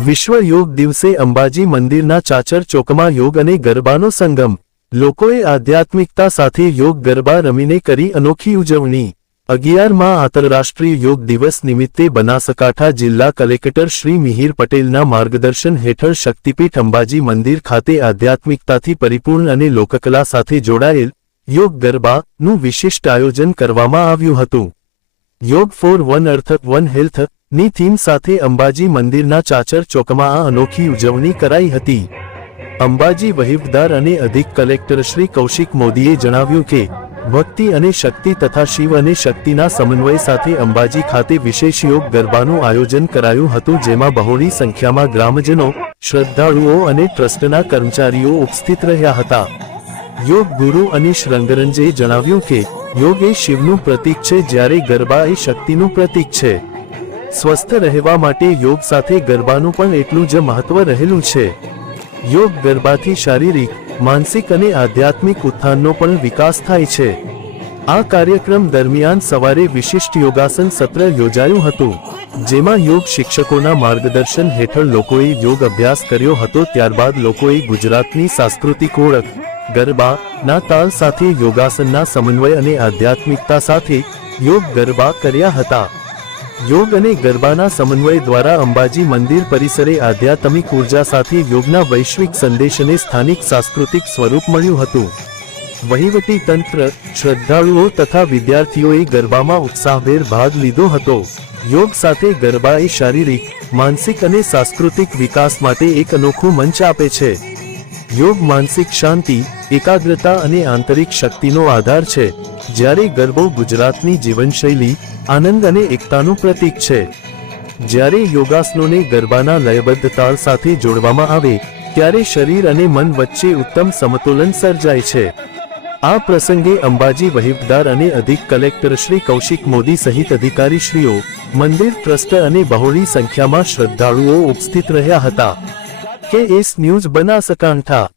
વિશ્વ યોગ દિવસે અંબાજી મંદિરના ચાચર ચોકમાં યોગ અને ગરબાનો સંગમ. લોકોએ આધ્યાત્મિકતા સાથે યોગ ગરબા રમીને કરી અનોખી ઉજવણી. અગિયારમાં આંતરરાષ્ટ્રીય યોગ દિવસ નિમિત્તે બનાસકાંઠા જિલ્લા કલેક્ટર શ્રી મિહિર પટેલના માર્ગદર્શન હેઠળ શક્તિપીઠ અંબાજી મંદિર ખાતે આધ્યાત્મિકતાથી પરિપૂર્ણ અને લોકકલા સાથે જોડાયેલ યોગ ગરબાનું વિશિષ્ટ આયોજન કરવામાં આવ્યું હતું. Yoga for one earth one હેલ્થની થીમ સાથે અંબાજી મંદિરના ચાચર ચોકમાં આ અનોખી ઉજવણી કરાઈ હતી. અંબાજી વહીવદાર અને અધિક કલેક્ટર શ્રી કૌશિક મોદીએ જણાવ્યું કે, ભક્તિ અને શક્તિ તથા શિવ અને શક્તિના સમન્વય સાથે અંબાજી ખાતે વિશેષ યોગ ગરબાનું આયોજન કરાયું હતું, જેમાં બહોળી સંખ્યામાં ગ્રામજનો, શ્રદ્ધાળુઓ અને ટ્રસ્ટના કર્મચારીઓ ઉપસ્થિત રહ્યા હતા. યોગ ગુરુ અનિશ રંગરંજે જણાવ્યું કે, યોગ એ શિવનું પ્રતીક છે જ્યારે ગરબા એ શક્તિનું પ્રતીક છે. સ્વસ્થ રહેવા માટે યોગ સાથે ગરબાનું પણ એટલું જ મહત્વ રહેલું છે. યોગ ગરબાથી શારીરિક, માનસિક અને આધ્યાત્મિક ઉત્થાનનો પણ વિકાસ થાય છે. આ કાર્યક્રમ દરમિયાન સવારે વિશિષ્ટ યોગાસન સત્ર યોજાયું હતું, જેમાં યોગ શિક્ષકોના માર્ગદર્શન હેઠળ લોકોએ યોગ અભ્યાસ કર્યો હતો, ત્યારબાદ લોકોએ ગુજરાતની સાંસ્કૃતિક ઓળખ, ગરબા ના તાલ સાથે યોગાસનના સમન્વય અને આધ્યાત્મિકતા સાથે યોગ ગરબા કર્યા હતા. યોગ અને ગરબાના સમન્વય દ્વારા અંબાજી મંદિર પરિસરે આધ્યાત્મિક ઊર્જા સાથે યોગના વૈશ્વિક સંદેશને સ્થાનિક સાંસ્કૃતિક સ્વરૂપ મળ્યું હતું. વહીવટી તંત્ર શ્રદ્ધાળુઓ તથા વિદ્યાર્થીઓએ ગરબામાં ઉત્સાહભેર ભાગ લીધો હતો. યોગ સાથે ગરબા એ શારીરિક, માનસિક અને સાંસ્કૃતિક વિકાસ માટે એક અનોખું મંચ આપે છે. યોગ માનસિક શાંતિ, એકાગ્રતા અને આંતરિક શક્તિનો આધાર છે. જ્યારે ગરબો ગુજરાતની જીવનશૈલી, આનંદ અને એકતાનું પ્રતીક છે. જ્યારે યોગાસનોને ગરબાના લયબદ્ધ તાળ સાથે જોડવામાં આવે, ત્યારે શરીર અને મન વચ્ચે ઉત્તમ સમતોલન સર્જાય છે. આ પ્રસંગે અંબાજી વહીવટદાર અને અધિક કલેક્ટર શ્રી કૌશિક મોદી સહિત અધિકારીશ્રીઓ, મંદિર ટ્રસ્ટ અને બહોળી સંખ્યામાં શ્રદ્ધાળુઓ ઉપસ્થિત રહ્યા હતા. કે એસ ન્યૂઝ બનાસકાંઠા.